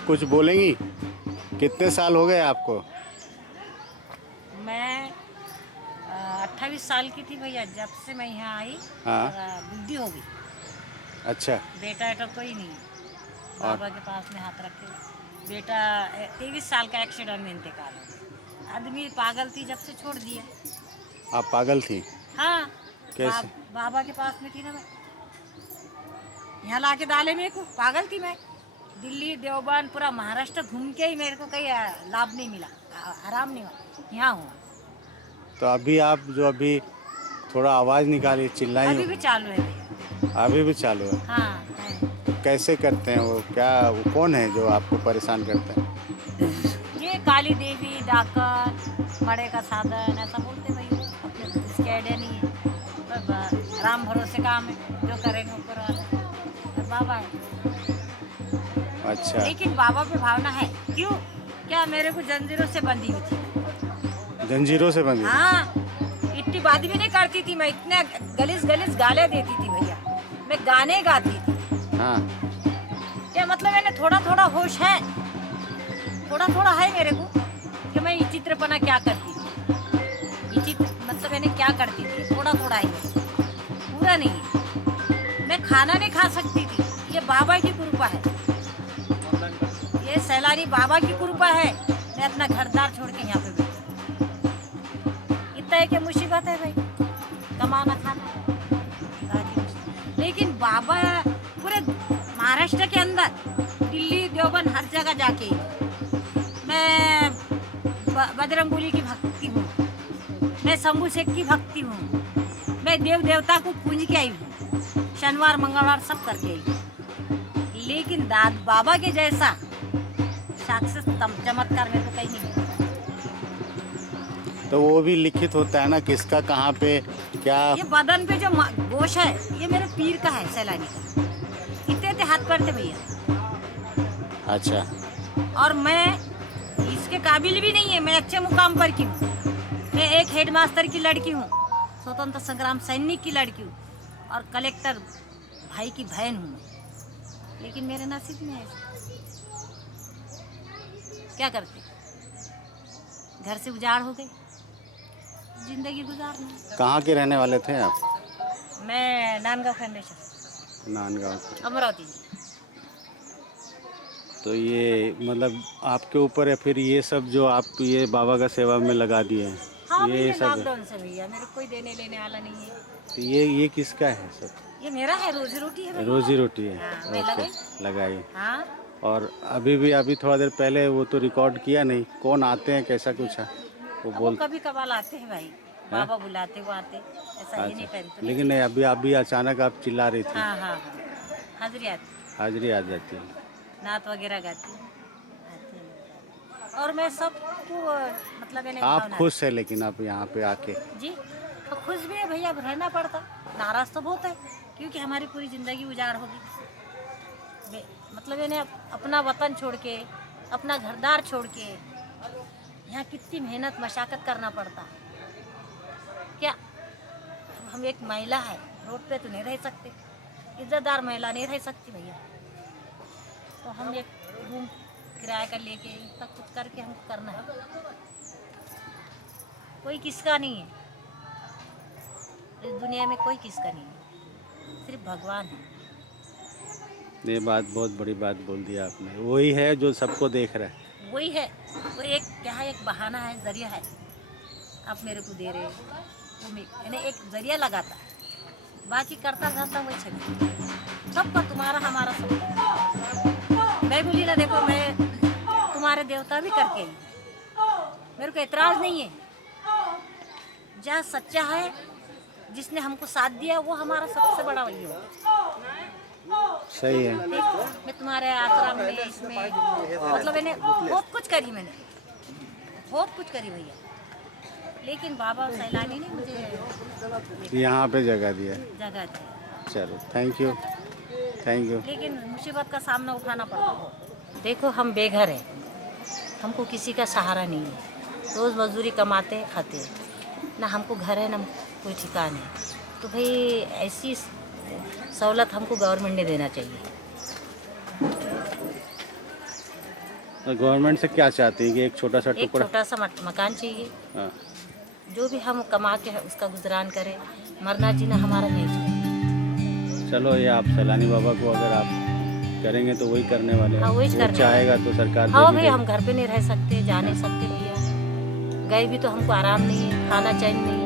आप कुछ बोलेंगी? कितने साल हो गए आपको? मैं 28 साल की थी भैया जब से मैं यहाँ आई हाँ। और बुद्धि हो गई। अच्छा। बेटा एटा कोई नहीं, और बाबा के पास में हाथ रखे। बेटा 23 साल का एक्सीडेंट में इंतकाल हो गया। आदमी पागल थी जब से छोड़ दिया। आप पागल थी? हाँ। कैसे? बाबा के पास में थी ना मैं, यहाँ ला के डाले मेरे को। पागल थी मैं। दिल्ली देवबंद पूरा महाराष्ट्र घूम के ही मेरे को कहीं लाभ नहीं मिला, आराम नहीं हुआ। यहाँ हुआ। तो अभी आप जो अभी थोड़ा आवाज़ निकाली, चिल्लाई। अभी भी चालू है भैया। अभी भी चालू है? हाँ है। तो कैसे करते हैं वो? क्या वो कौन है जो आपको परेशान करते हैं? ये काली देवी डाकर मड़े का साधन ऐसा बोलते भाई। अपने इसके आइडिया नहीं है। राम भरोसे काम है, जो करेंगे ऊपर वाला। और बाबा है। अच्छा। लेकिन बाबा पे भावना है। क्यों? क्या मेरे को जंजीरों से बंधी हुई थी। जंजीरों से बंधी? हाँ। इतनी बात भी नहीं करती थी मैं, इतने गलिस गलिस गाले देती थी भैया। मैं गाने गाती थी। हाँ। क्या मतलब मैंने थोड़ा थोड़ा होश है, थोड़ा थोड़ा है मेरे को कि मैं ये चित्रपना क्या करती थी। ये चित्र मतलब मैंने क्या करती थी, थोड़ा थोड़ा है, पूरा नहीं है। मैं खाना नहीं खा सकती थी, ये बाबा की कृपा है। ये सैलानी बाबा की कृपा है। मैं अपना घरदार छोड़ के यहाँ पे बैठी। इतना है कि मुसीबत है भाई, कमाना खाना बाकी मुसीबत। लेकिन बाबा पूरे महाराष्ट्र के अंदर, दिल्ली देवबंद हर जगह जाके मैं बजरंगबली की भक्ति हूँ, मैं शंभू शेख की भक्ति हूँ, मैं देव देवता को पूज के आई हूँ, शनिवार मंगलवार सब करके आई हूँ। लेकिन दाद बाबा के जैसा साक्षात चमत्कार मेरे को कहीं नहीं मिला। तो वो भी लिखित होता है ना, किसका कहाँ पे क्या? ये बदन पे जो गोश है ये मेरे पीर का है, सैलानी का। इतने इतने हाथ पैर थे भैया। अच्छा। और मैं इसके काबिल भी नहीं है। मैं अच्छे मुकाम पर की हूँ। मैं एक हेडमास्टर की लड़की हूँ, स्वतंत्र संग्राम सैनिक की लड़की हूँ, और कलेक्टर भाई की बहन हूँ मैं। लेकिन मेरे नसीब में है। क्या करते, घर से उजाड़ हो गई, जिंदगी गुजारना। कहाँ के रहने वाले थे आप? मैं नांदगांव फाउंडेशन, नांदगांव से। अमरावती। तो ये मतलब आपके ऊपर है फिर ये सब जो आप ये बाबा का सेवा में लगा दिए हैं? हाँ ये भैया, सब है? लॉकडाउन से भैया मेरे को कोई देने लेने वाला नहीं है। तो ये किसका है सब? ये मेरा है, रोजी रोटी है भैया। रोजी रोटी है? हाँ, मैं ओके, लगाई। लगाई। हाँ। और अभी थोड़ा देर पहले वो तो रिकॉर्ड किया नहीं, कौन आते हैं कैसा कुछ है वो अब वो बोल? कभी कभार आते हैं भाई, बाबा बुलाते वो आते, ऐसा ये नहीं अच्छा, पहनते। लेकिन नहीं, अभी अचानक आप चिल्ला रही थी। हाँ हाँ हाँ, हाजिरी आती, हाजिरी आ जाती है। नात वगैरह गाती आती है। और मैं सबको मतलब मैंने आप भावना खुश है लेकिन आप यहाँ पे आके? जी, तो खुश भी है भैया। अब रहना पड़ता, नाराज तो बहुत है क्योंकि हमारी पूरी ज़िंदगी उजाड़ होगी। मतलब मैंने अपना वतन छोड़ के, अपना घरदार छोड़ के, यहाँ कितनी मेहनत मशक्क़त करना पड़ता है। क्या हम एक महिला है, रोड पे तो नहीं रह सकते, इज्जतदार महिला नहीं रह सकती भैया। तो हम एक रूम किराया कर लेके सब कुछ करके हमको करना है। कोई किसका नहीं है इस दुनिया में, कोई किसका नहीं है, सिर्फ भगवान है। ये बात बहुत बड़ी बात बोल दिया आपने। वही है जो सबको देख रहा है। वही है, वो एक क्या है, एक बहाना है, जरिया है। आप मेरे को दे रहे हो, वो मैंने एक जरिया लगाता, बाकी करता करता वही छवि सबका, तुम्हारा हमारा सब। मैं बोली ना, देखो मैं तुम्हारे देवता भी करके आई, मेरे को एतराज़ नहीं है। जहाँ सच्चा है, जिसने हमको साथ दिया, वो हमारा सबसे बड़ा वही हो। सही है। देखो मैं तुम्हारे आश्रम में, इसमें मतलब मैंने बहुत कुछ करी, मैंने बहुत कुछ करी भैया। लेकिन बाबा सैलानी ने मुझे यहाँ पे जगह दिया। जगह दी। चलो, थैंक यू, थैंक यू। लेकिन मुसीबत का सामना उठाना पड़ता है। देखो हम बेघर हैं, हमको किसी का सहारा नहीं है, रोज़ मजदूरी कमाते हैं, खाते हैं, ना हमको घर है ना कोई ठिकाना है। तो भाई ऐसी सहूलत हमको गवर्नमेंट ने देना चाहिए। गवर्नमेंट से क्या चाहती है कि एक छोटा सा एक टुकड़ा? छोटा सा मकान चाहिए, हाँ, जो भी हम कमा के उसका गुजरान करें, मरना जीना हमारा नहीं चाहिए। चलो ये आप सैलानी बाबा को अगर आप करेंगे तो वही करने वाले हैं। हाँ, वही वो करने चाहेगा तो सरकार दे हाँ भी भाई, हम देगी। घर पे नहीं रह सकते, जा नहीं सकते भैया, गए भी तो हमको आराम नहीं है, खाना चैन नहीं